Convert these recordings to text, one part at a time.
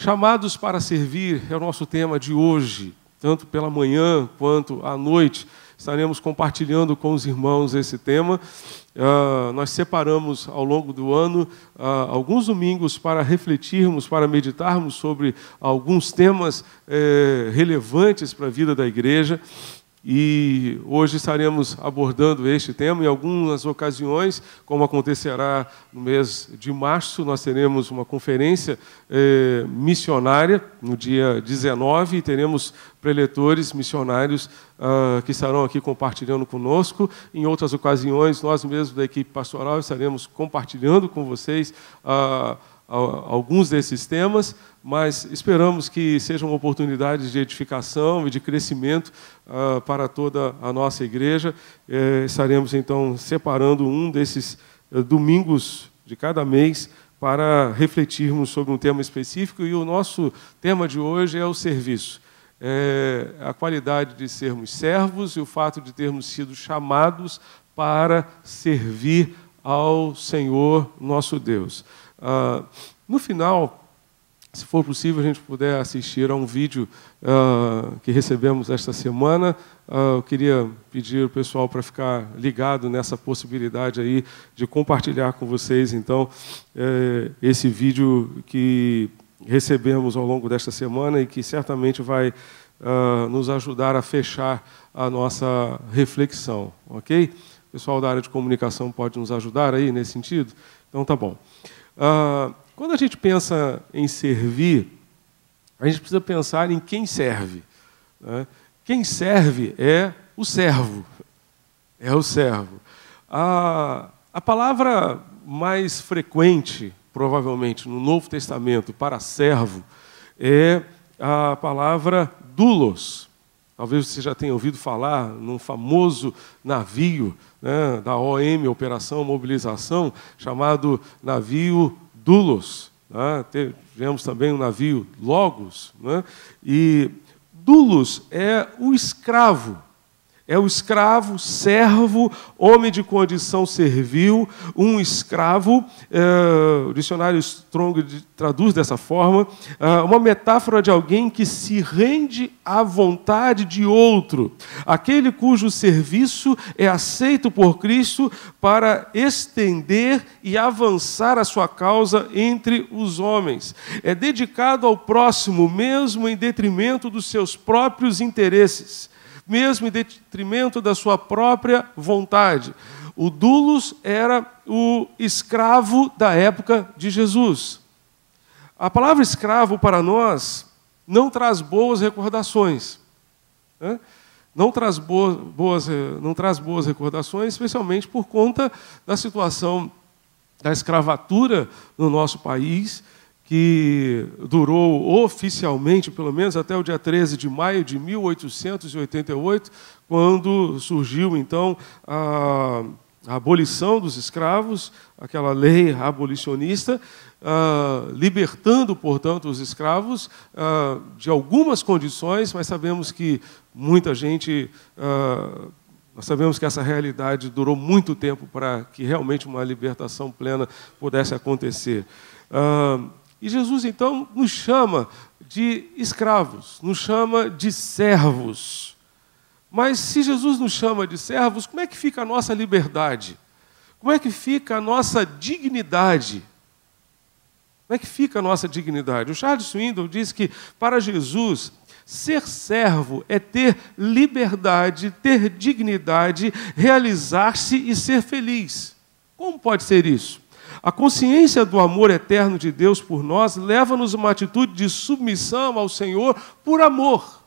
Chamados para servir é o nosso tema de hoje, tanto pela manhã quanto à noite. Estaremos compartilhando com os irmãos esse tema. Nós separamos ao longo do ano alguns domingos para refletirmos, para meditarmos sobre alguns temas relevantes para a vida da igreja. E hoje estaremos abordando este tema. Em algumas ocasiões, como acontecerá no mês de março, nós teremos uma conferência missionária no dia 19 e teremos preletores missionários que estarão aqui compartilhando conosco. Em outras ocasiões, nós mesmos da equipe pastoral estaremos compartilhando com vocês alguns desses temas, mas esperamos que sejam oportunidades de edificação e de crescimento para toda a nossa igreja. Estaremos, então, separando um desses domingos de cada mês para refletirmos sobre um tema específico, e o nosso tema de hoje é o serviço. A qualidade de sermos servos e o fato de termos sido chamados para servir ao Senhor nosso Deus. No final, se for possível, a gente puder assistir a um vídeo que recebemos esta semana. Eu queria pedir ao pessoal para ficar ligado nessa possibilidade aí de compartilhar com vocês, então, esse vídeo que recebemos ao longo desta semana e que certamente vai nos ajudar a fechar a nossa reflexão, ok? O pessoal da área de comunicação pode nos ajudar aí nesse sentido? Então, tá bom. Quando a gente pensa em servir, a gente precisa pensar em quem serve, né? Quem serve é o servo. É o servo. A palavra mais frequente, provavelmente, no Novo Testamento para servo é a palavra doulos. Talvez você já tenha ouvido falar num famoso navio, né, da OM, Operação Mobilização, chamado navio doulos. Né? Tivemos também o navio Logos. Né? E doulos é o escravo. É o escravo, servo, homem de condição servil, um escravo, o dicionário Strong traduz dessa forma, uma metáfora de alguém que se rende à vontade de outro, aquele cujo serviço é aceito por Cristo para estender e avançar a sua causa entre os homens. É dedicado ao próximo, mesmo em detrimento dos seus próprios interesses, mesmo em detrimento da sua própria vontade. O doulos era o escravo da época de Jesus. A palavra escravo para nós não traz boas recordações. Né? Não traz boas recordações, especialmente por conta da situação da escravatura no nosso país, que durou oficialmente, pelo menos até o dia 13 de maio de 1888, quando surgiu, então, a abolição dos escravos, aquela lei abolicionista, libertando, portanto, os escravos de algumas condições, mas sabemos que muita gente... Nós sabemos que essa realidade durou muito tempo para que realmente uma libertação plena pudesse acontecer. E Jesus, então, nos chama de escravos, nos chama de servos. Mas se Jesus nos chama de servos, como é que fica a nossa liberdade? Como é que fica a nossa dignidade? Como é que fica a nossa dignidade? O Charles Swindoll diz que, para Jesus, ser servo é ter liberdade, ter dignidade, realizar-se e ser feliz. Como pode ser isso? A consciência do amor eterno de Deus por nós leva-nos a uma atitude de submissão ao Senhor por amor.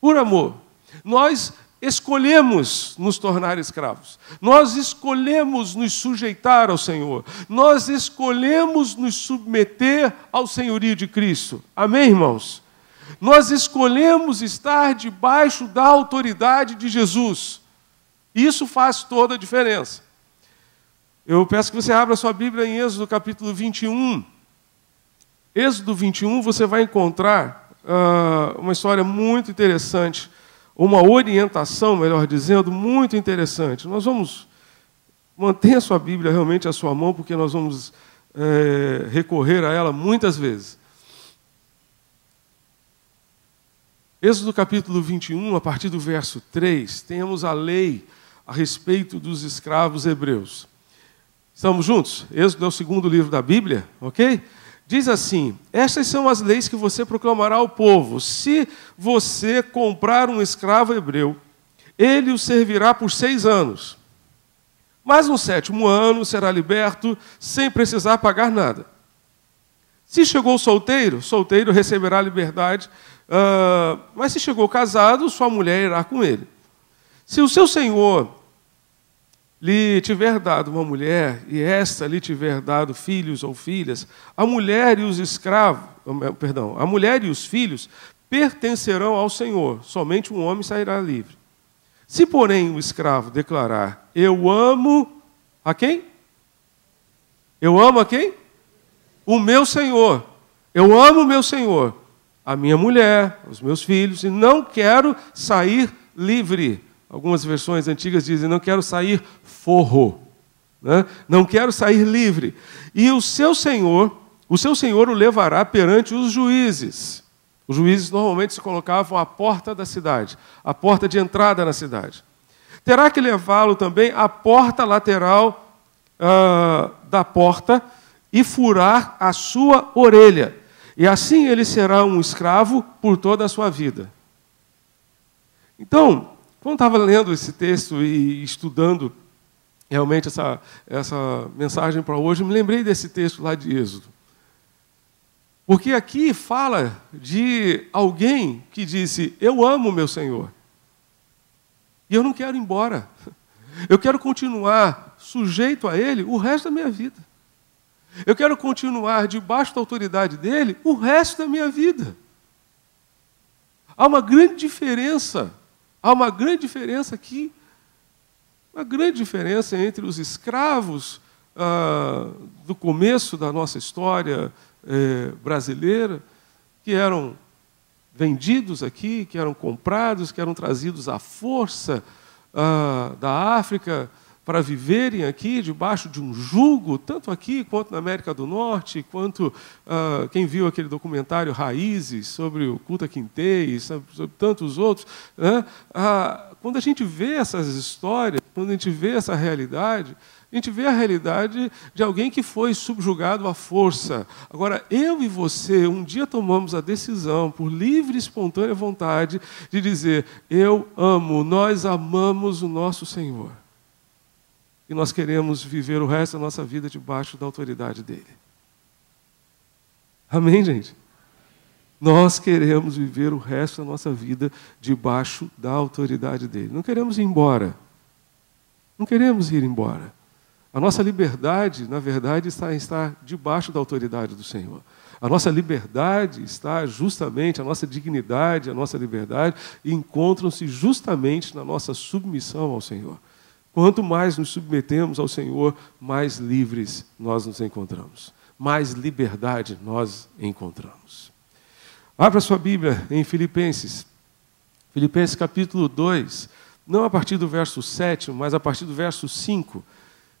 Por amor. Nós escolhemos nos tornar escravos. Nós escolhemos nos sujeitar ao Senhor. Nós escolhemos nos submeter ao senhorio de Cristo. Amém, irmãos? Nós escolhemos estar debaixo da autoridade de Jesus. Isso faz toda a diferença. Eu peço que você abra sua Bíblia em Êxodo capítulo 21. Êxodo 21, você vai encontrar uma história muito interessante, uma orientação, melhor dizendo, muito interessante. Nós vamos manter a sua Bíblia realmente à sua mão, porque nós vamos recorrer a ela muitas vezes. Êxodo capítulo 21, a partir do verso 3, temos a lei a respeito dos escravos hebreus. Estamos juntos? Êxodo é o segundo livro da Bíblia, ok? Diz assim: estas são as leis que você proclamará ao povo. Se você comprar um escravo hebreu, ele o servirá por 6 anos. Mas no 7º ano será liberto sem precisar pagar nada. Se chegou solteiro, solteiro receberá liberdade, mas se chegou casado, sua mulher irá com ele. Se o seu senhor lhe tiver dado uma mulher, e esta lhe tiver dado filhos ou filhas, a mulher e os filhos pertencerão ao Senhor, somente um homem sairá livre. Se, porém, o escravo declarar: eu amo a quem? Eu amo a quem? O meu Senhor. Eu amo o meu Senhor, a minha mulher, os meus filhos, e não quero sair livre. Algumas versões antigas dizem: não quero sair forro, né? Não quero sair livre. E o seu senhor o levará perante os juízes. Os juízes normalmente se colocavam à porta da cidade, à porta de entrada na cidade. Terá que levá-lo também à porta lateral da porta e furar a sua orelha. E assim ele será um escravo por toda a sua vida. Então, quando estava lendo esse texto e estudando realmente essa mensagem para hoje, me lembrei desse texto lá de Êxodo. Porque aqui fala de alguém que disse: eu amo o meu Senhor. E eu não quero ir embora. Eu quero continuar sujeito a Ele o resto da minha vida. Eu quero continuar debaixo da autoridade dEle o resto da minha vida. Há uma grande diferença. Há uma grande diferença aqui. Uma grande diferença entre os escravos do começo da nossa história brasileira, que eram vendidos aqui, que eram comprados, que eram trazidos à força da África para viverem aqui debaixo de um jugo, tanto aqui quanto na América do Norte, quanto quem viu aquele documentário Raízes sobre o Kunta Kinte e sobre tantos outros, né? Quando a gente vê essas histórias, quando a gente vê essa realidade, a gente vê a realidade de alguém que foi subjugado à força. Agora, eu e você, um dia tomamos a decisão, por livre e espontânea vontade, de dizer: eu amo, nós amamos o nosso Senhor. E nós queremos viver o resto da nossa vida debaixo da autoridade dEle. Amém, gente? Nós queremos viver o resto da nossa vida debaixo da autoridade dEle. Não queremos ir embora. Não queremos ir embora. A nossa liberdade, na verdade, está debaixo da autoridade do Senhor. A nossa liberdade está justamente, a nossa dignidade, a nossa liberdade, encontram-se justamente na nossa submissão ao Senhor. Quanto mais nos submetemos ao Senhor, mais livres nós nos encontramos. Mais liberdade nós encontramos. Abra sua Bíblia em Filipenses. Filipenses capítulo 2, não a partir do verso 7, mas a partir do verso 5.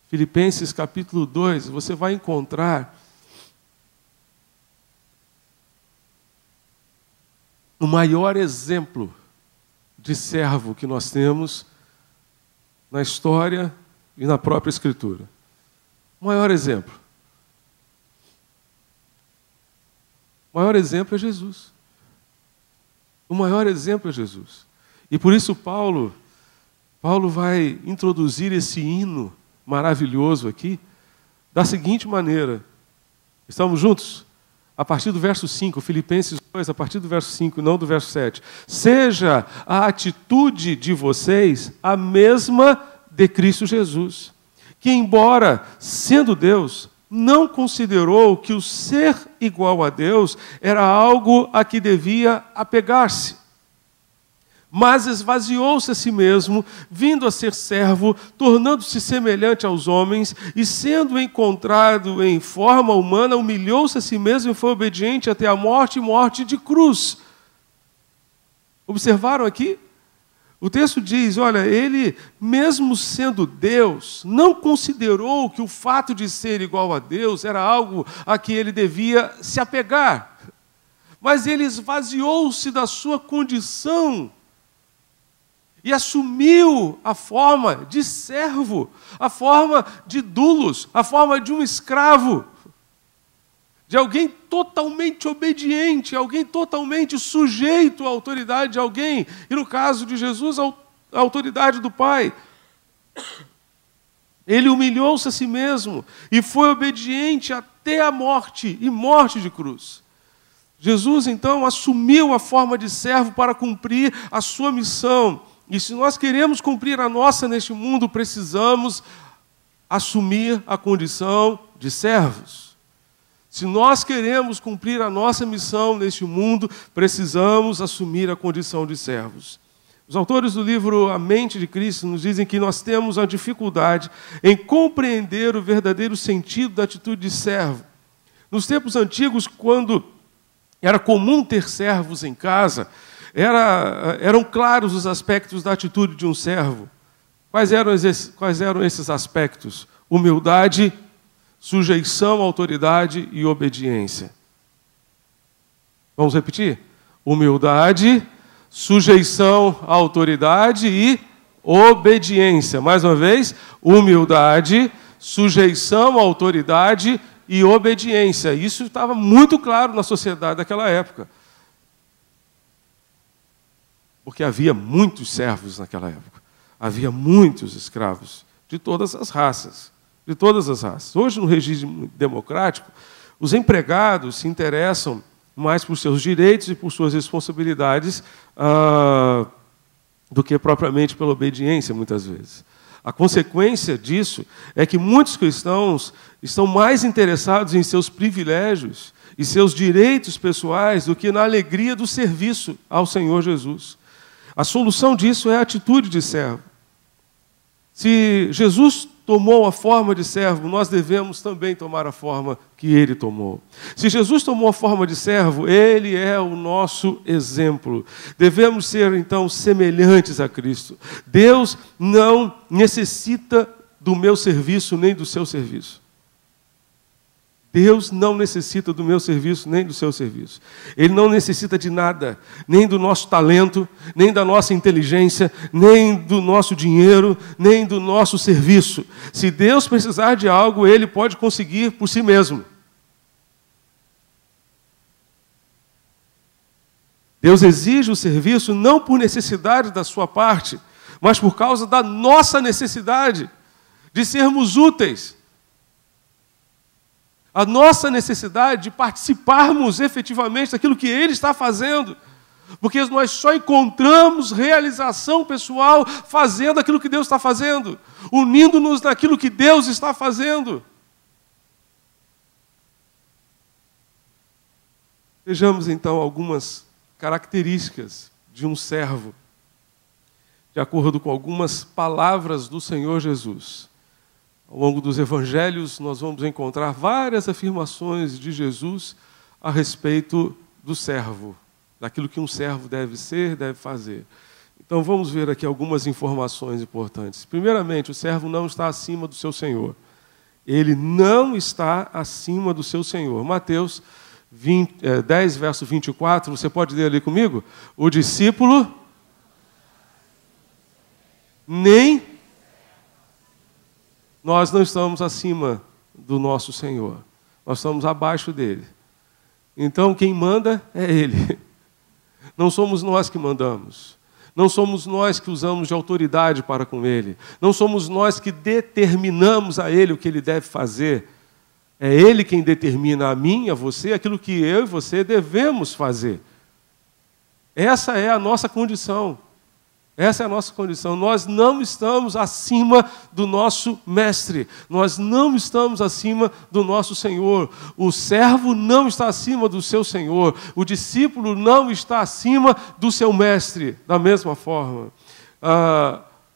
Filipenses capítulo 2, você vai encontrar o maior exemplo de servo que nós temos na história e na própria Escritura. O maior exemplo. O maior exemplo é Jesus. O maior exemplo é Jesus. E por isso Paulo vai introduzir esse hino maravilhoso aqui, da seguinte maneira. Estamos juntos? A partir do verso 5, Filipenses 2, a partir do verso 5, não do verso 7. Seja a atitude de vocês a mesma de Cristo Jesus, que, embora sendo Deus, não considerou que o ser igual a Deus era algo a que devia apegar-se, mas esvaziou-se a si mesmo, vindo a ser servo, tornando-se semelhante aos homens, e sendo encontrado em forma humana, humilhou-se a si mesmo e foi obediente até a morte e morte de cruz. Observaram aqui? O texto diz, olha, ele, mesmo sendo Deus, não considerou que o fato de ser igual a Deus era algo a que ele devia se apegar. mas ele esvaziou-se da sua condição e assumiu a forma de servo, a forma de doulos, a forma de um escravo, de alguém totalmente obediente, alguém totalmente sujeito à autoridade de alguém, e no caso de Jesus, a autoridade do Pai. Ele humilhou-se a si mesmo e foi obediente até a morte, e morte de cruz. Jesus, então, assumiu a forma de servo para cumprir a sua missão. E se nós queremos cumprir a nossa neste mundo, precisamos assumir a condição de servos. Se nós queremos cumprir a nossa missão neste mundo, precisamos assumir a condição de servos. Os autores do livro A Mente de Cristo nos dizem que nós temos a dificuldade em compreender o verdadeiro sentido da atitude de servo. Nos tempos antigos, quando era comum ter servos em casa, eram claros os aspectos da atitude de um servo. Quais eram esses aspectos? Humildade, sujeição à autoridade e obediência. Vamos repetir? Humildade, sujeição à autoridade e obediência. Mais uma vez, humildade, sujeição à autoridade e obediência. Isso estava muito claro na sociedade daquela época. Porque havia muitos servos naquela época. Havia muitos escravos de todas as raças. De todas as raças. Hoje, no regime democrático, os empregados se interessam mais por seus direitos e por suas responsabilidades do que propriamente pela obediência, muitas vezes. A consequência disso é que muitos cristãos estão mais interessados em seus privilégios e seus direitos pessoais do que na alegria do serviço ao Senhor Jesus. A solução disso é a atitude de servo. Se Jesus tomou a forma de servo, nós devemos também tomar a forma que ele tomou. Se Jesus tomou a forma de servo, ele é o nosso exemplo. Devemos ser, então, semelhantes a Cristo. Deus não necessita do meu serviço nem do seu serviço. Deus não necessita do meu serviço nem do seu serviço. Ele não necessita de nada, nem do nosso talento, nem da nossa inteligência, nem do nosso dinheiro, nem do nosso serviço. Se Deus precisar de algo, Ele pode conseguir por si mesmo. Deus exige o serviço não por necessidade da sua parte, mas por causa da nossa necessidade de sermos úteis. A nossa necessidade de participarmos efetivamente daquilo que Ele está fazendo. Porque nós só encontramos realização pessoal fazendo aquilo que Deus está fazendo. Unindo-nos naquilo que Deus está fazendo. Vejamos então algumas características de um servo, de acordo com algumas palavras do Senhor Jesus. Ao longo dos evangelhos, nós vamos encontrar várias afirmações de Jesus a respeito do servo, daquilo que um servo deve ser, deve fazer. Então, vamos ver aqui algumas informações importantes. Primeiramente, o servo não está acima do seu senhor. Ele não está acima do seu senhor. Mateus 10, verso 24, você pode ler ali comigo? O discípulo nem... Nós não estamos acima do nosso Senhor. Nós estamos abaixo dele. Então, quem manda é Ele. Não somos nós que mandamos. Não somos nós que usamos de autoridade para com Ele. Não somos nós que determinamos a Ele o que Ele deve fazer. É Ele quem determina a mim, a você, aquilo que eu e você devemos fazer. Essa é a nossa condição. Essa é a nossa condição. Nós não estamos acima do nosso mestre. Nós não estamos acima do nosso Senhor. O servo não está acima do seu Senhor. O discípulo não está acima do seu mestre. Da mesma forma,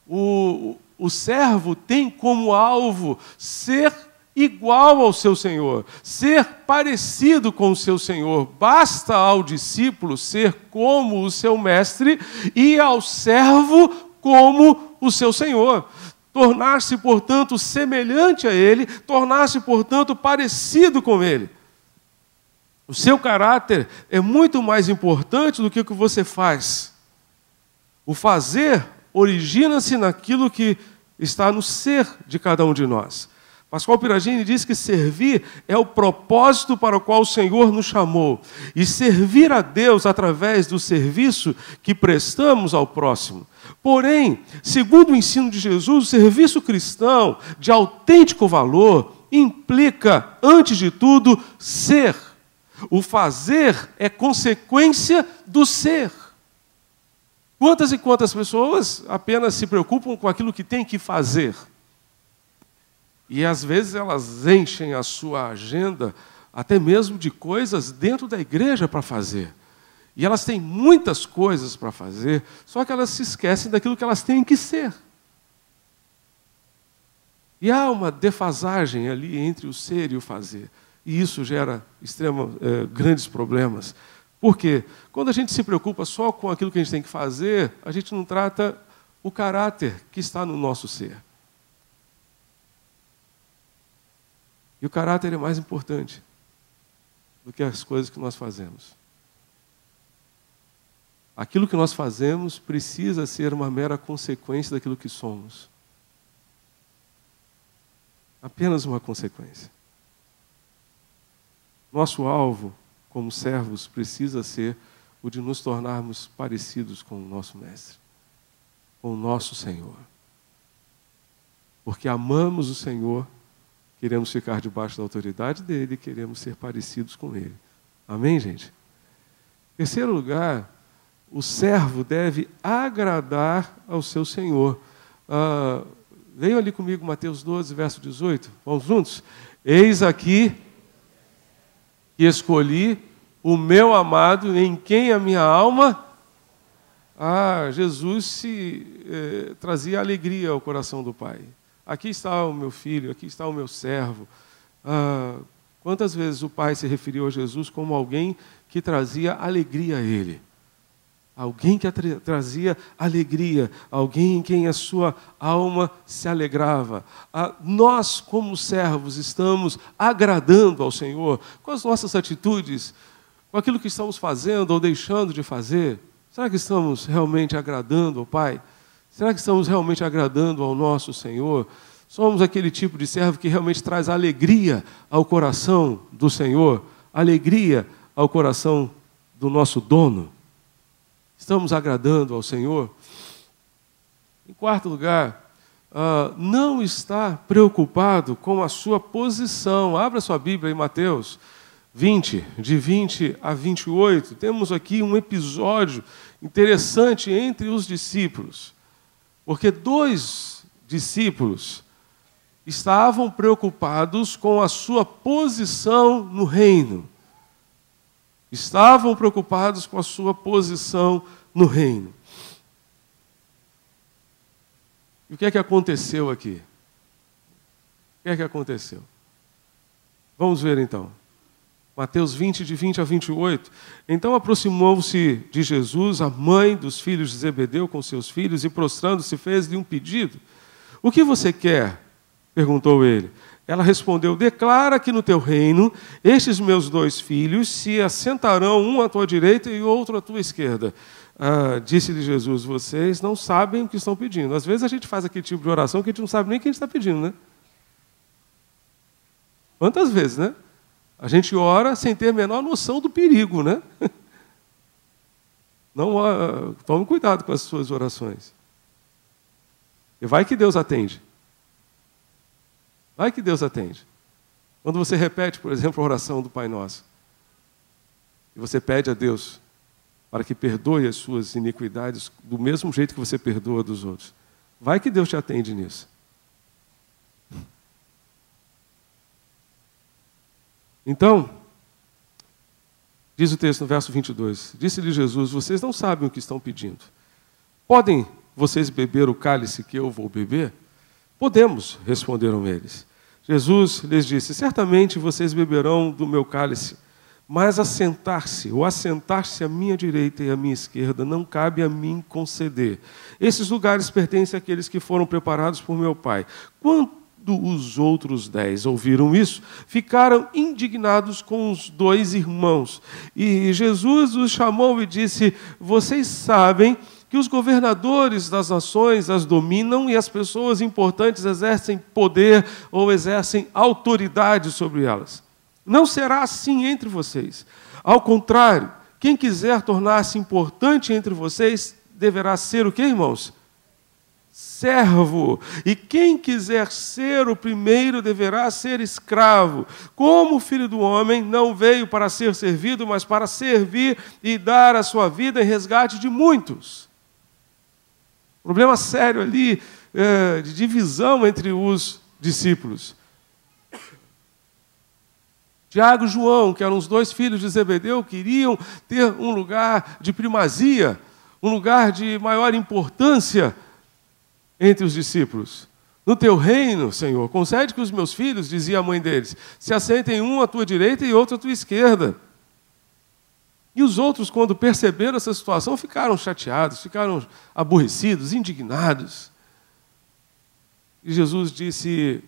o servo tem como alvo ser igual ao seu Senhor, ser parecido com o seu Senhor. Basta ao discípulo ser como o seu mestre e ao servo como o seu Senhor. Tornar-se, portanto, semelhante a Ele, tornar-se, portanto, parecido com Ele. O seu caráter é muito mais importante do que o que você faz. O fazer origina-se naquilo que está no ser de cada um de nós. Pascoal Piragini diz que servir é o propósito para o qual o Senhor nos chamou. E servir a Deus através do serviço que prestamos ao próximo. Porém, segundo o ensino de Jesus, o serviço cristão de autêntico valor implica, antes de tudo, ser. O fazer é consequência do ser. Quantas e quantas pessoas apenas se preocupam com aquilo que tem que fazer? E às vezes elas enchem a sua agenda até mesmo de coisas dentro da igreja para fazer. E elas têm muitas coisas para fazer, só que elas se esquecem daquilo que elas têm que ser. E há uma defasagem ali entre o ser e o fazer. E isso gera grandes problemas. Por quê? Quando a gente se preocupa só com aquilo que a gente tem que fazer, a gente não trata o caráter que está no nosso ser. E o caráter é mais importante do que as coisas que nós fazemos. Aquilo que nós fazemos precisa ser uma mera consequência daquilo que somos. Apenas uma consequência. Nosso alvo, como servos, precisa ser o de nos tornarmos parecidos com o nosso Mestre, com o nosso Senhor. Porque amamos o Senhor, queremos ficar debaixo da autoridade dele, queremos ser parecidos com ele. Amém, gente? Em terceiro lugar, o servo deve agradar ao seu Senhor. Venham ali comigo, Mateus 12, verso 18. Vamos juntos? Eis aqui que escolhi o meu amado, em quem a minha alma... Jesus trazia alegria ao coração do Pai. Aqui está o meu filho, aqui está o meu servo. Quantas vezes o Pai se referiu a Jesus como alguém que trazia alegria a ele? Alguém que trazia alegria, alguém em quem a sua alma se alegrava. Nós, como servos, estamos agradando ao Senhor com as nossas atitudes, com aquilo que estamos fazendo ou deixando de fazer. Será que estamos realmente agradando ao Pai? Será que estamos realmente agradando ao nosso Senhor? Somos aquele tipo de servo que realmente traz alegria ao coração do Senhor, alegria ao coração do nosso dono? Estamos agradando ao Senhor? Em quarto lugar, não está preocupado com a sua posição. Abra sua Bíblia em Mateus 20, de 20 a 28. Temos aqui um episódio interessante entre os discípulos. Porque 2 discípulos estavam preocupados com a sua posição no reino. Estavam preocupados com a sua posição no reino. E o que é que aconteceu aqui? O que é que aconteceu? Vamos ver então. Mateus 20, de 20 a 28. Então aproximou-se de Jesus a mãe dos filhos de Zebedeu com seus filhos e, prostrando-se, fez-lhe um pedido. O que você quer? Perguntou ele. Ela respondeu, declara que no teu reino estes meus 2 filhos se assentarão, um à tua direita e outro à tua esquerda. Disse-lhe Jesus, vocês não sabem o que estão pedindo. Às vezes a gente faz aquele tipo de oração que a gente não sabe nem o que a gente está pedindo, né? Quantas vezes, né? A gente ora sem ter a menor noção do perigo, né? Não, tome cuidado com as suas orações. E vai que Deus atende. Vai que Deus atende. Quando você repete, por exemplo, a oração do Pai Nosso, e você pede a Deus para que perdoe as suas iniquidades do mesmo jeito que você perdoa dos outros, vai que Deus te atende nisso. Então, diz o texto no verso 22, disse-lhe Jesus, vocês não sabem o que estão pedindo. Podem vocês beber o cálice que eu vou beber? Podemos, responderam eles. Jesus lhes disse, certamente vocês beberão do meu cálice, mas assentar-se à minha direita e à minha esquerda não cabe a mim conceder. Esses lugares pertencem àqueles que foram preparados por meu Pai. os outros 10 ouviram isso, ficaram indignados com os 2 irmãos. E Jesus os chamou e disse: vocês sabem que os governadores das nações as dominam e as pessoas importantes exercem poder ou exercem autoridade sobre elas. Não será assim entre vocês. Ao contrário, quem quiser tornar-se importante entre vocês deverá ser o quê, irmãos? Servo. E quem quiser ser o primeiro deverá ser escravo. Como o Filho do Homem não veio para ser servido, mas para servir e dar a sua vida em resgate de muitos. Problema sério ali de divisão entre os discípulos. Tiago e João, que eram os 2 filhos de Zebedeu, queriam ter um lugar de primazia, um lugar de maior importância entre os discípulos. No teu reino, Senhor, concede que os meus filhos, dizia a mãe deles, se assentem um à tua direita e outro à tua esquerda. E os outros, quando perceberam essa situação, ficaram chateados, ficaram aborrecidos, indignados. E Jesus disse: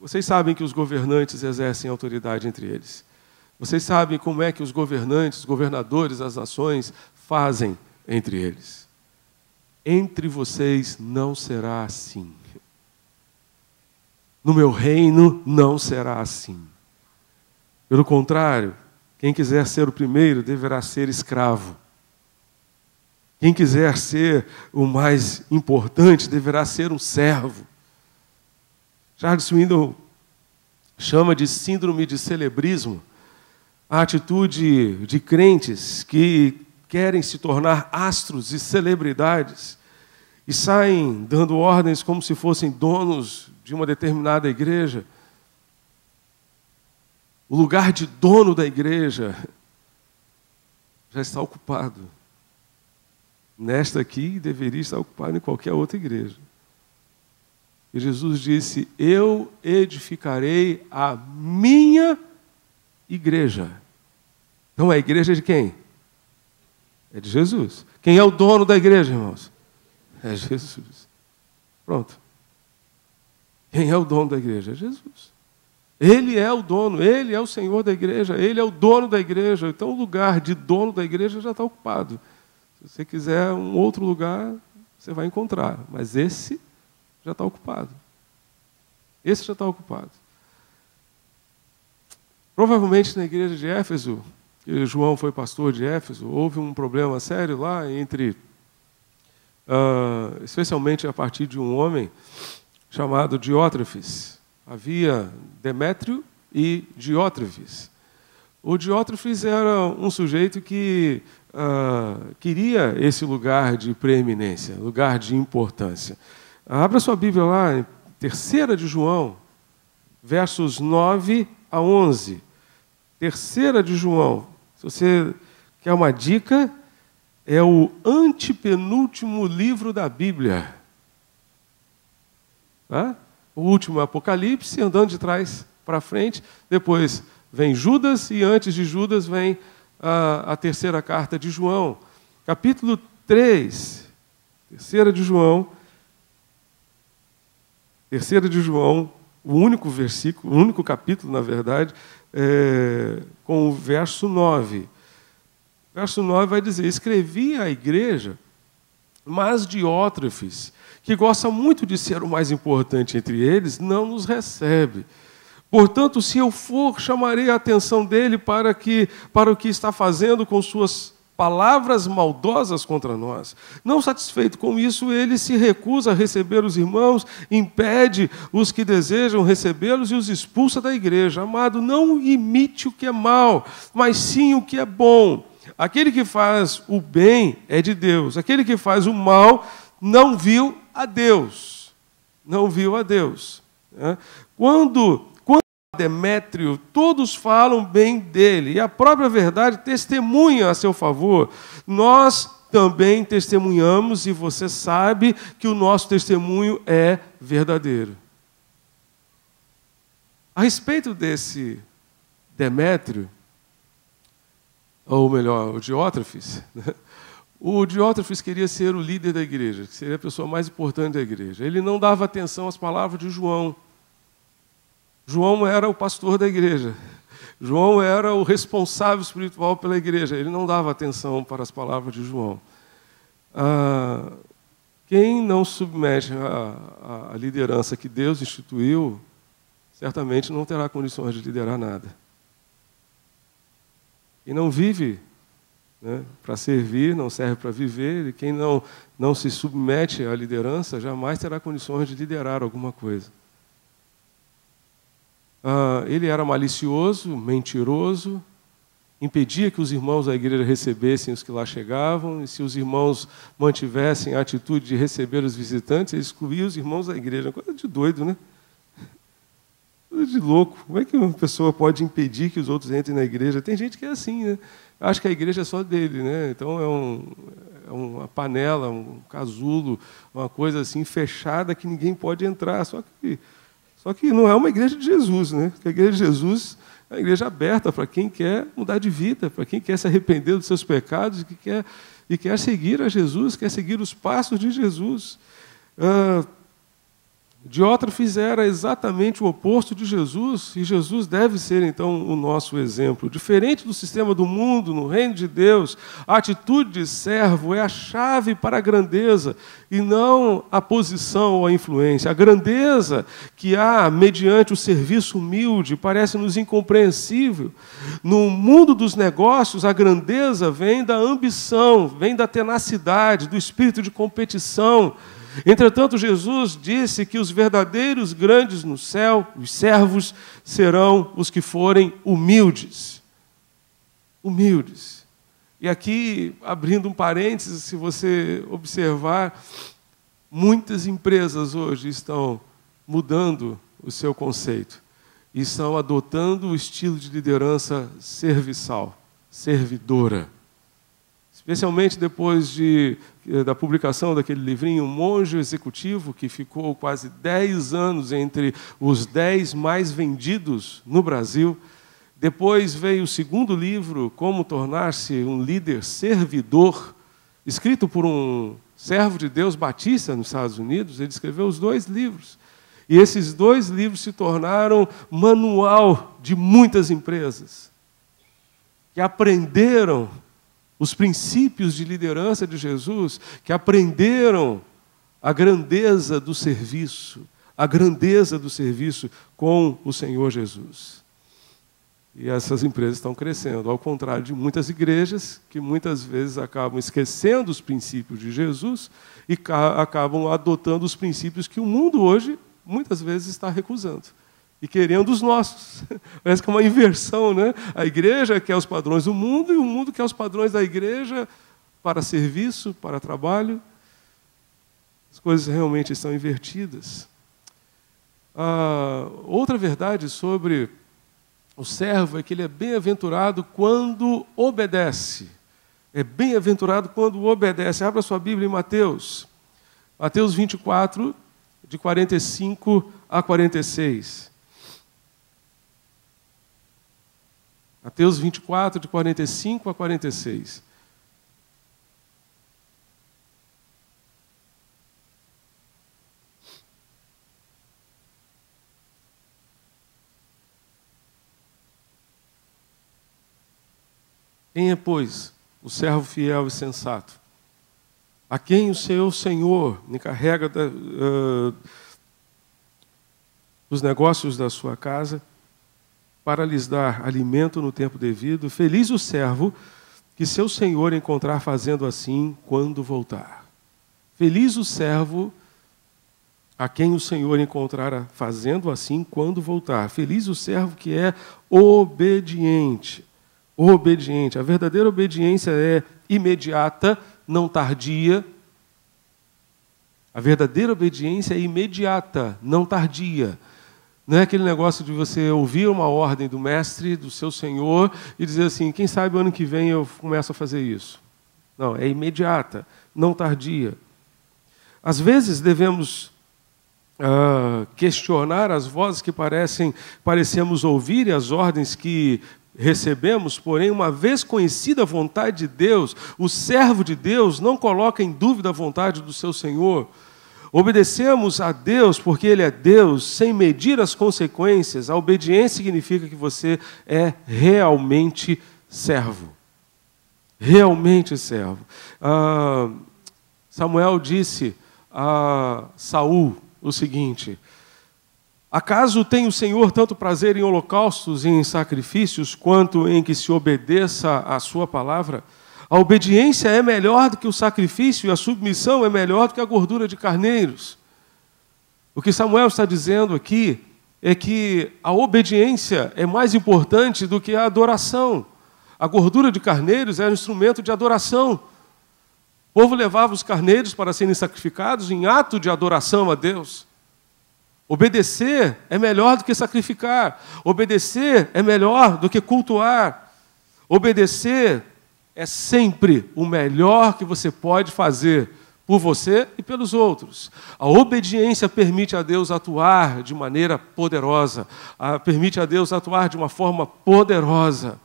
vocês sabem que os governantes exercem autoridade entre eles. Vocês sabem como é que os governantes, os governadores das nações fazem entre eles. Entre vocês não será assim. No meu reino não será assim. Pelo contrário, quem quiser ser o primeiro deverá ser escravo. Quem quiser ser o mais importante deverá ser um servo. Charles Swindoll chama de síndrome de celebrismo a atitude de crentes que querem se tornar astros e celebridades e saem dando ordens como se fossem donos de uma determinada igreja. O lugar de dono da igreja já está ocupado. Nesta aqui deveria estar ocupado em qualquer outra igreja. E Jesus disse: eu edificarei a minha igreja. Então a igreja é de quem? É de Jesus. Quem é o dono da igreja, irmãos? É Jesus. Pronto. Quem é o dono da igreja? É Jesus. Ele é o dono, Ele é o Senhor da igreja, Ele é o dono da igreja. Então o lugar de dono da igreja já está ocupado. Se você quiser um outro lugar, você vai encontrar. Mas esse já está ocupado. Esse já está ocupado. Provavelmente na igreja de Éfeso, que João foi pastor de Éfeso, houve um problema sério lá entre, especialmente a partir de um homem chamado Diótrefes. Havia Demétrio e Diótrefes. O Diótrefes era um sujeito que queria esse lugar de preeminência, lugar de importância. Abra sua Bíblia lá, em 3 de João, versos 9 a 11. 3 de João. Se você quer uma dica, é o antepenúltimo livro da Bíblia. Tá? O último é Apocalipse, andando de trás para frente. Depois vem Judas e antes de Judas vem a 3ª carta de João. Capítulo 3, 3 de João. 3 de João, o único versículo, o único capítulo, na verdade, com o verso 9. O verso 9 vai dizer: escrevi à igreja, mas Diótrefes, que gosta muito de ser o mais importante entre eles, não nos recebe. Portanto, se eu for, chamarei a atenção dele para o que está fazendo com suas palavras maldosas contra nós. Não satisfeito com isso, ele se recusa a receber os irmãos, impede os que desejam recebê-los e os expulsa da igreja. Amado, não imite o que é mal, mas sim o que é bom. Aquele que faz o bem é de Deus. Aquele que faz o mal não viu a Deus. Não viu a Deus. Quando Demétrio, todos falam bem dele, e a própria verdade testemunha a seu favor. Nós também testemunhamos, e você sabe que o nosso testemunho é verdadeiro. A respeito desse Demétrio, ou melhor, o Diótrefes, O Diótrefes queria ser o líder da igreja, que seria a pessoa mais importante da igreja. Ele não dava atenção às palavras de João. João era o pastor da igreja. João era o responsável espiritual pela igreja. Ele não dava atenção para as palavras de João. Quem não submete à liderança que Deus instituiu, certamente não terá condições de liderar nada. Quem não vive, né, para servir, não serve para viver, e quem não se submete à liderança, jamais terá condições de liderar alguma coisa. Ele era malicioso, mentiroso, impedia que os irmãos da igreja recebessem os que lá chegavam, e se os irmãos mantivessem a atitude de receber os visitantes, ele excluía os irmãos da igreja. Coisa de doido, né? Coisa de louco. Como é que uma pessoa pode impedir que os outros entrem na igreja? Tem gente que é assim, né? Acha que a igreja é só dele, né? Então é uma panela, um casulo, uma coisa assim fechada que ninguém pode entrar. Só que não é uma igreja de Jesus, né? Porque a igreja de Jesus é uma igreja aberta para quem quer mudar de vida, para quem quer se arrepender dos seus pecados e quer seguir a Jesus, quer seguir os passos de Jesus. Diótrefes era exatamente o oposto de Jesus, e Jesus deve ser, então, o nosso exemplo. Diferente do sistema do mundo, no reino de Deus, a atitude de servo é a chave para a grandeza, e não a posição ou a influência. A grandeza que há mediante o serviço humilde parece-nos incompreensível. No mundo dos negócios, a grandeza vem da ambição, vem da tenacidade, do espírito de competição. Entretanto, Jesus disse que os verdadeiros grandes no céu, os servos, serão os que forem humildes. Humildes. E aqui, abrindo um parênteses, se você observar, muitas empresas hoje estão mudando o seu conceito e estão adotando o estilo de liderança serviçal, servidora. Especialmente depois da publicação daquele livrinho Monge Executivo, que ficou quase 10 anos entre os 10 mais vendidos no Brasil. Depois veio o segundo livro, Como Tornar-se um Líder Servidor, escrito por um servo de Deus batista nos Estados Unidos. Ele escreveu os 2 livros. E esses 2 livros se tornaram manual de muitas empresas que aprenderam os princípios de liderança de Jesus, que aprenderam a grandeza do serviço com o Senhor Jesus. E essas empresas estão crescendo, ao contrário de muitas igrejas, que muitas vezes acabam esquecendo os princípios de Jesus e acabam adotando os princípios que o mundo hoje, muitas vezes, está recusando. E querendo os nossos. Parece que é uma inversão, né? A igreja quer os padrões do mundo e o mundo quer os padrões da igreja para serviço, para trabalho. As coisas realmente estão invertidas. Outra verdade sobre o servo é que ele é bem-aventurado quando obedece. É bem-aventurado quando obedece. Abra sua Bíblia em Mateus. Mateus 24, de 45 a 46. Mateus 24, de 45 a 46. Quem é, pois, o servo fiel e sensato, a quem o seu Senhor encarrega os negócios da sua casa, para lhes dar alimento no tempo devido? Feliz o servo que seu senhor encontrar fazendo assim quando voltar. Feliz o servo a quem o Senhor encontrar fazendo assim quando voltar. Feliz o servo que é obediente. Obediente. A verdadeira obediência é imediata, não tardia. A verdadeira obediência é imediata, não tardia. Não é aquele negócio de você ouvir uma ordem do mestre, do seu senhor, e dizer assim, quem sabe o ano que vem eu começo a fazer isso. Não, é imediata, não tardia. Às vezes devemos questionar as vozes que parecemos ouvir e as ordens que recebemos, porém, uma vez conhecida a vontade de Deus, o servo de Deus não coloca em dúvida a vontade do seu Senhor. Obedecemos a Deus porque Ele é Deus, sem medir as consequências. A obediência significa que você é realmente servo. Realmente servo. Samuel disse a Saul o seguinte: acaso tem o Senhor tanto prazer em holocaustos e em sacrifícios, quanto em que se obedeça à sua palavra? A obediência é melhor do que o sacrifício, e a submissão é melhor do que a gordura de carneiros. O que Samuel está dizendo aqui é que a obediência é mais importante do que a adoração. A gordura de carneiros era um instrumento de adoração. O povo levava os carneiros para serem sacrificados em ato de adoração a Deus. Obedecer é melhor do que sacrificar. Obedecer é melhor do que cultuar. Obedecer é sempre o melhor que você pode fazer por você e pelos outros. A obediência permite a Deus atuar de maneira poderosa. Permite a Deus atuar de uma forma poderosa.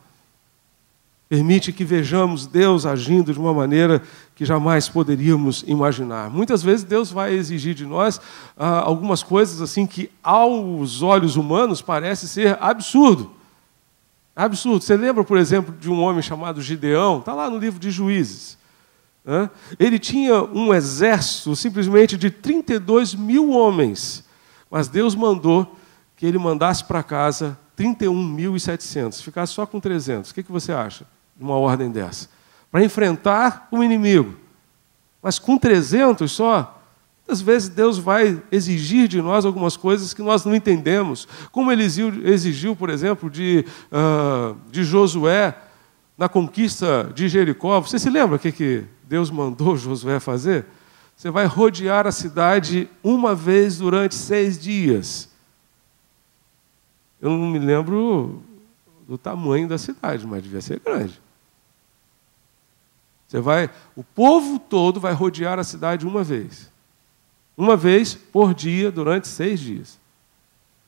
Permite que vejamos Deus agindo de uma maneira que jamais poderíamos imaginar. Muitas vezes Deus vai exigir de nós algumas coisas assim que aos olhos humanos parece ser absurdo. Absurdo. Você lembra, por exemplo, de um homem chamado Gideão? Está lá no livro de Juízes. Ele tinha um exército simplesmente de 32 mil homens, mas Deus mandou que ele mandasse para casa 31.700, ficasse só com 300. O que você acha de uma ordem dessa? Para enfrentar o inimigo. Mas com 300 só, às vezes Deus vai exigir de nós algumas coisas que nós não entendemos. Como ele exigiu, por exemplo, de Josué na conquista de Jericó. Você se lembra o que Deus mandou Josué fazer? Você vai rodear a cidade uma vez durante 6 dias. Eu não me lembro do tamanho da cidade, mas devia ser grande. O povo todo vai rodear a cidade uma vez. Uma vez por dia, durante 6 dias.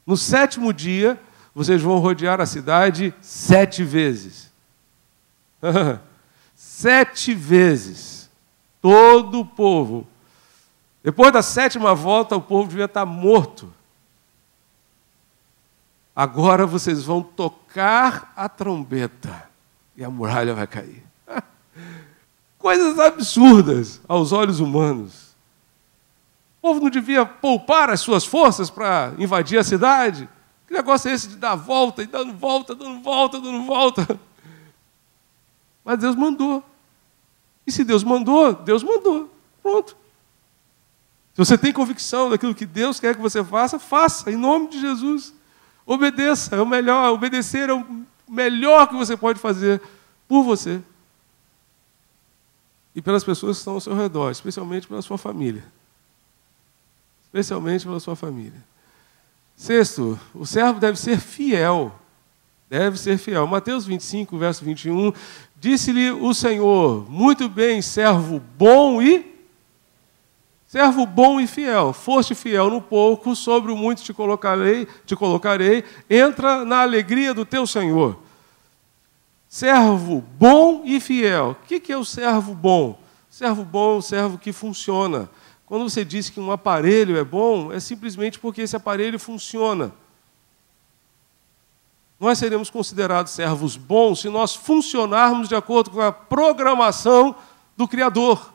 No 7º dia, vocês vão rodear a cidade 7 vezes. 7 vezes. Todo o povo. Depois da 7ª volta, o povo devia estar morto. Agora vocês vão tocar a trombeta e a muralha vai cair. Coisas absurdas aos olhos humanos. O povo não devia poupar as suas forças para invadir a cidade? Que negócio é esse de dar volta e dando volta, dando volta, dando volta? Mas Deus mandou. E se Deus mandou, Deus mandou. Pronto. Se você tem convicção daquilo que Deus quer que você faça, faça, em nome de Jesus. Obedeça, é o melhor. Obedecer é o melhor que você pode fazer por você. E pelas pessoas que estão ao seu redor, especialmente pela sua família. Especialmente pela sua família. 6º, o servo deve ser fiel. Deve ser fiel. Mateus 25, verso 21, disse-lhe o Senhor: muito bem, servo bom e fiel. Foste fiel no pouco, sobre o muito te colocarei, entra na alegria do teu Senhor. Servo bom e fiel. O que é o servo bom? Servo bom é um servo que funciona. Quando você diz que um aparelho é bom, é simplesmente porque esse aparelho funciona. Nós seremos considerados servos bons se nós funcionarmos de acordo com a programação do Criador,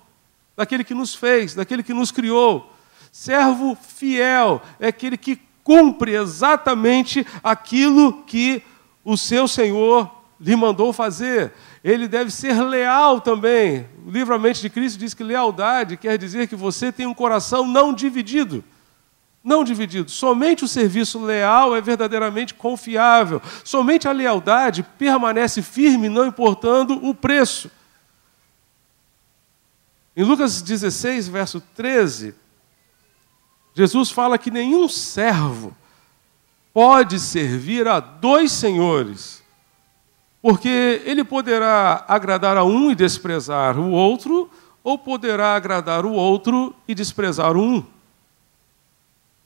daquele que nos fez, daquele que nos criou. Servo fiel é aquele que cumpre exatamente aquilo que o seu Senhor lhe mandou fazer. Ele deve ser leal também. O livro A Mente de Cristo diz que lealdade quer dizer que você tem um coração não dividido. Não dividido. Somente o serviço leal é verdadeiramente confiável. Somente a lealdade permanece firme, não importando o preço. Em Lucas 16, verso 13, Jesus fala que nenhum servo pode servir a 2 senhores, porque ele poderá agradar a um e desprezar o outro, ou poderá agradar o outro e desprezar um.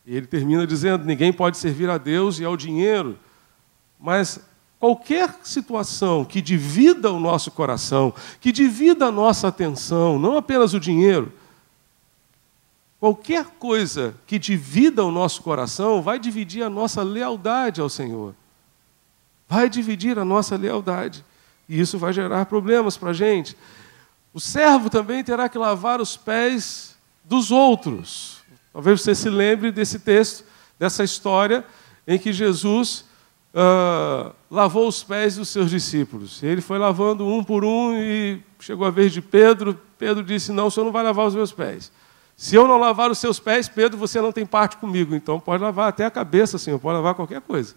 E ele termina dizendo: ninguém pode servir a Deus e ao dinheiro. Mas qualquer situação que divida o nosso coração, que divida a nossa atenção, não apenas o dinheiro, qualquer coisa que divida o nosso coração vai dividir a nossa lealdade ao Senhor. Vai dividir a nossa lealdade. E isso vai gerar problemas para a gente. O servo também terá que lavar os pés dos outros. Talvez você se lembre desse texto, dessa história em que Jesus lavou os pés dos seus discípulos. Ele foi lavando um por um e chegou a vez de Pedro. Pedro disse, não, o senhor não vai lavar os meus pés. Se eu não lavar os seus pés, Pedro, você não tem parte comigo. Então pode lavar até a cabeça, senhor, pode lavar qualquer coisa.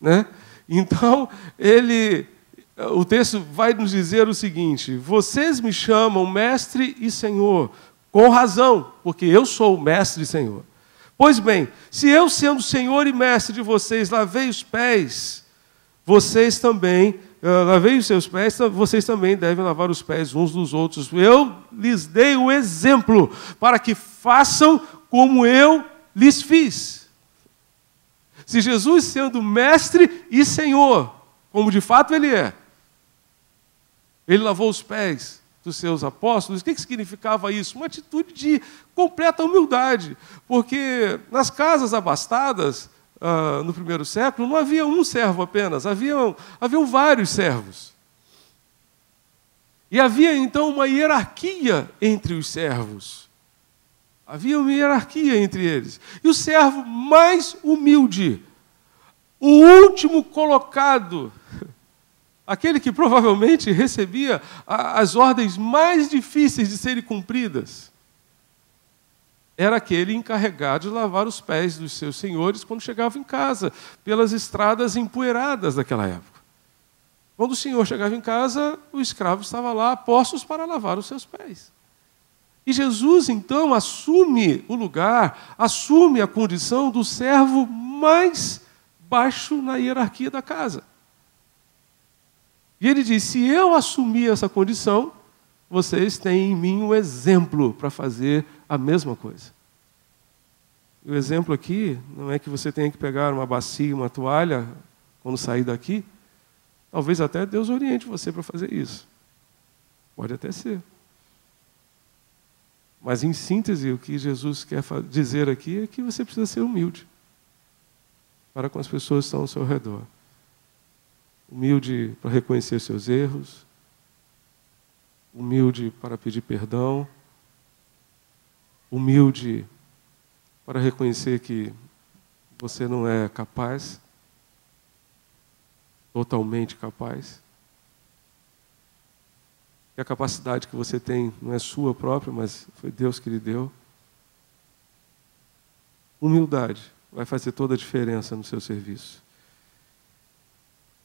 Né? Então, o texto vai nos dizer o seguinte, vocês me chamam mestre e senhor, com razão, porque eu sou o mestre e senhor. Pois bem, se eu, sendo senhor e mestre de vocês, lavei os pés, vocês também, lavei os seus pés, vocês também devem lavar os pés uns dos outros. Eu lhes dei o exemplo para que façam como eu lhes fiz. Se Jesus, sendo mestre e senhor, como de fato ele é, ele lavou os pés dos seus apóstolos, o que significava isso? Uma atitude de completa humildade, porque nas casas abastadas, no primeiro século, não havia um servo apenas, haviam vários servos. E havia, então, uma hierarquia entre os servos. Havia uma hierarquia entre eles. E o servo mais humilde, o último colocado, aquele que provavelmente recebia as ordens mais difíceis de serem cumpridas, era aquele encarregado de lavar os pés dos seus senhores quando chegava em casa, pelas estradas empoeiradas daquela época. Quando o senhor chegava em casa, o escravo estava lá, a postos para lavar os seus pés. E Jesus, então, assume o lugar, assume a condição do servo mais baixo na hierarquia da casa. E ele diz, se eu assumir essa condição, vocês têm em mim um exemplo para fazer a mesma coisa. O exemplo aqui não é que você tenha que pegar uma bacia e uma toalha quando sair daqui. Talvez até Deus oriente você para fazer isso. Pode até ser. Mas, em síntese, o que Jesus quer dizer aqui é que você precisa ser humilde para com as pessoas que estão ao seu redor. Humilde para reconhecer seus erros, humilde para pedir perdão, humilde para reconhecer que você não é capaz, totalmente capaz, que a capacidade que você tem não é sua própria, mas foi Deus que lhe deu. Humildade vai fazer toda a diferença no seu serviço.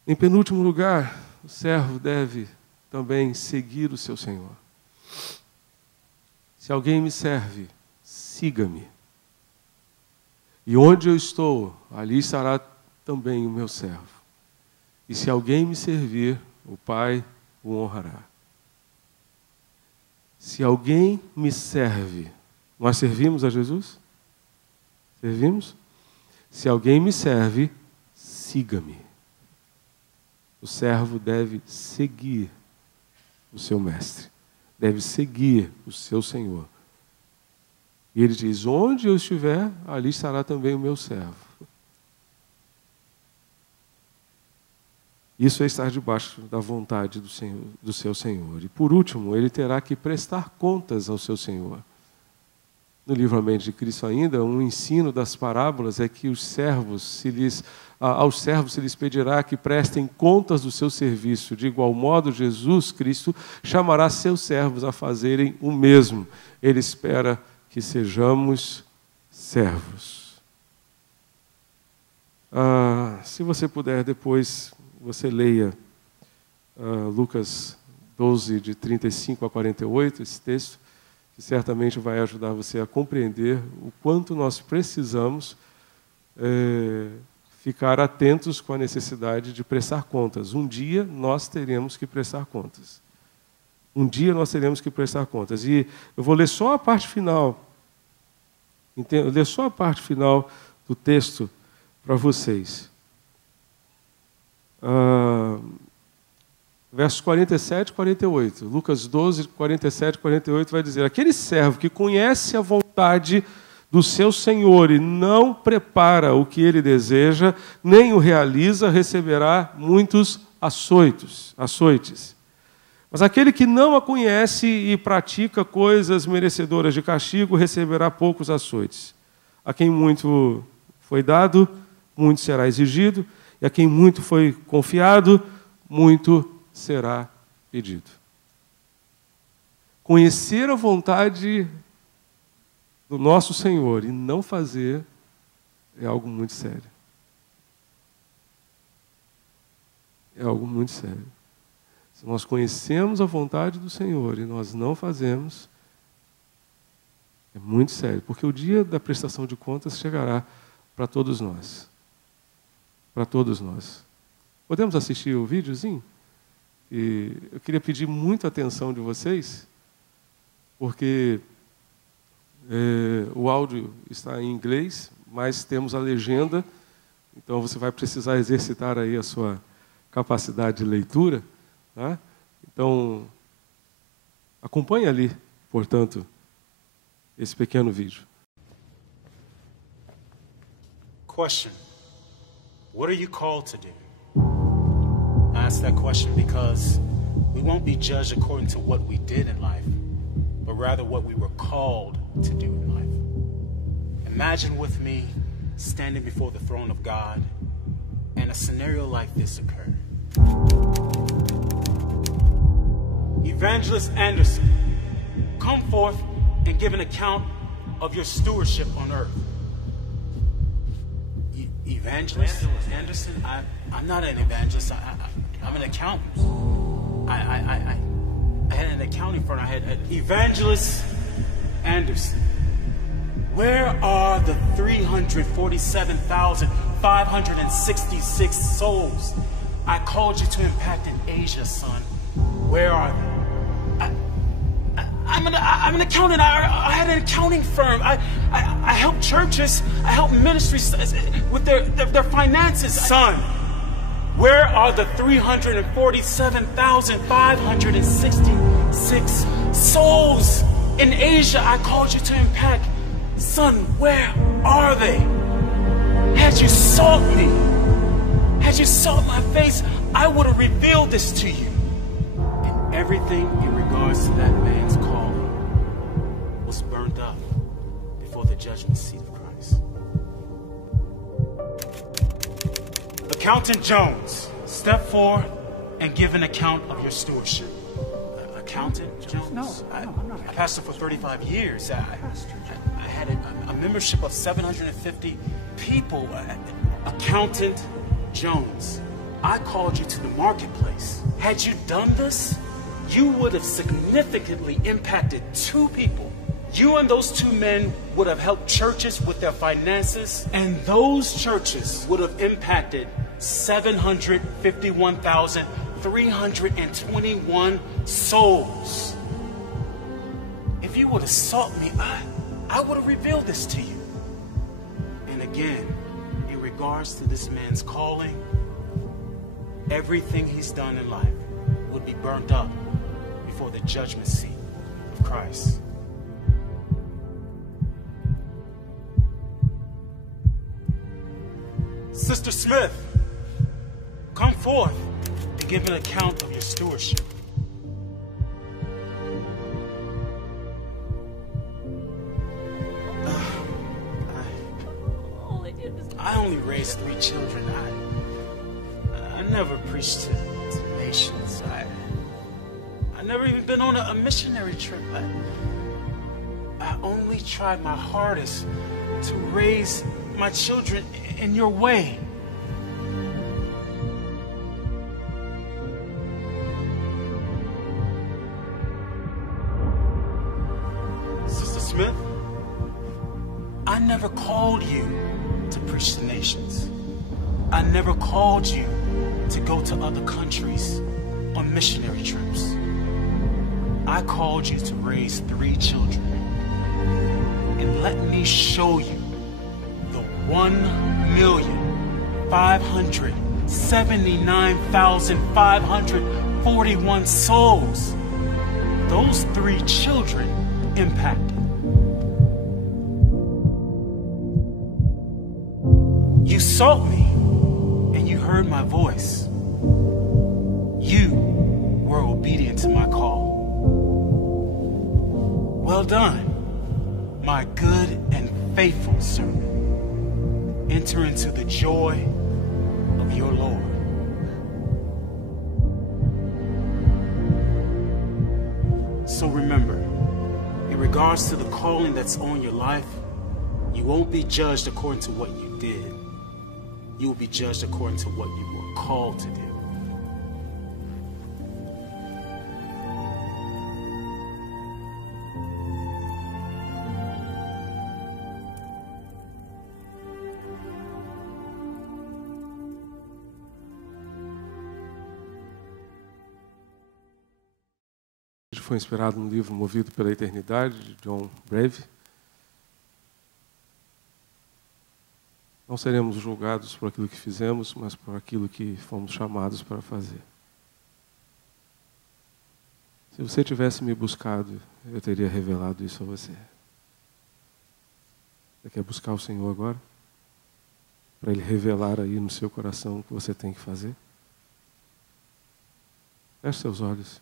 Em penúltimo lugar, o servo deve também seguir o seu Senhor. Se alguém me serve, siga-me. E onde eu estou, ali estará também o meu servo. E se alguém me servir, o Pai o honrará. Se alguém me serve, nós servimos a Jesus? Servimos? Se alguém me serve, siga-me. O servo deve seguir o seu mestre, deve seguir o seu Senhor. E ele diz, onde eu estiver, ali estará também o meu servo. Isso é estar debaixo da vontade do seu Senhor. E por último, ele terá que prestar contas ao seu Senhor. No livramento de Cristo ainda, um ensino das parábolas é que aos servos se lhes pedirá que prestem contas do seu serviço. De igual modo, Jesus Cristo chamará seus servos a fazerem o mesmo. Ele espera que sejamos servos. Se você puder, depois você leia Lucas 12, de 35 a 48, esse texto, que certamente vai ajudar você a compreender o quanto nós precisamos ficar atentos com a necessidade de prestar contas. Um dia nós teremos que prestar contas. Um dia nós teremos que prestar contas. E eu vou ler só a parte final. Ler só a parte final do texto para vocês. versos 47 e 48. Lucas 12, 47 e 48 vai dizer: aquele servo que conhece a vontade do seu Senhor e não prepara o que ele deseja, nem o realiza, receberá muitos açoites. Mas aquele que não a conhece e pratica coisas merecedoras de castigo, receberá poucos açoites. A quem muito foi dado, muito será exigido, e a quem muito foi confiado, muito será pedido. Conhecer a vontade do nosso Senhor e não fazer é algo muito sério. É algo muito sério. Se nós conhecemos a vontade do Senhor e nós não fazemos, é muito sério, porque o dia da prestação de contas chegará para todos nós. Para todos nós. Podemos assistir o videozinho? E eu queria pedir muita atenção de vocês, porque o áudio está em inglês, mas temos a legenda, então você vai precisar exercitar aí a sua capacidade de leitura. Tá? Então, acompanhe ali, portanto, esse pequeno vídeo. Question: what are you called to do? I ask that question because we won't be judged according to what we did in life, but rather what we were called to do in life. Imagine with me standing before the throne of God and a scenario like this occurred. Evangelist Anderson, come forth and give an account of your stewardship on earth. Evangelist Anderson? I'm not an evangelist. I'm an accountant. I had an accounting firm. I had Evangelist Anderson. Where are the 347,566 souls I called you to impact in Asia, son? Where are they? I'm an accountant. I had an accounting firm. I help churches. I help ministries with their finances. Son, where are the 347,566 souls in Asia I called you to impact? Son, where are they? Had you sought me, had you sought my face, I would have revealed this to you. And everything in regards to that man's calling was burned up before the judgment seat of Christ. Accountant Jones, step forward and give an account of your stewardship. Accountant Jones? No, I'm not. I pastored for 35 years. I had a membership of 750 people. Accountant Jones, I called you to the marketplace. Had you done this, you would have significantly impacted 2 people. You and those 2 men would have helped churches with their finances, and those churches would have impacted 751,321 souls. If you would have sought me, I would have revealed this to you. And again, in regards to this man's calling, everything he's done in life would be burnt up before the judgment seat of Christ. Sister Smith, come forth and give an account of your stewardship. I only raised 3 children. I never preached to nations. I never even been on a missionary trip. I only tried my hardest to raise my children in your way. Sister Smith, I never called you to preach to nations. I never called you to go to other countries on missionary trips. I called you to raise 3 children. And let me show you the 1,500,000 79,541 souls. Those 3 children impacted. You sought me and you heard my voice. You were obedient to my call. Well done, my good and faithful servant. Enter into the joy of your Lord. So remember, in regards to the calling that's on your life, you won't be judged according to what you did. You will be judged according to what you were called to do. Foi inspirado no livro Movido pela Eternidade, de John Breve. Não seremos julgados por aquilo que fizemos, mas por aquilo que fomos chamados para fazer. Se você tivesse me buscado, eu teria revelado isso a você. Você quer buscar o Senhor agora? Para Ele revelar aí no seu coração o que você tem que fazer? Feche seus olhos.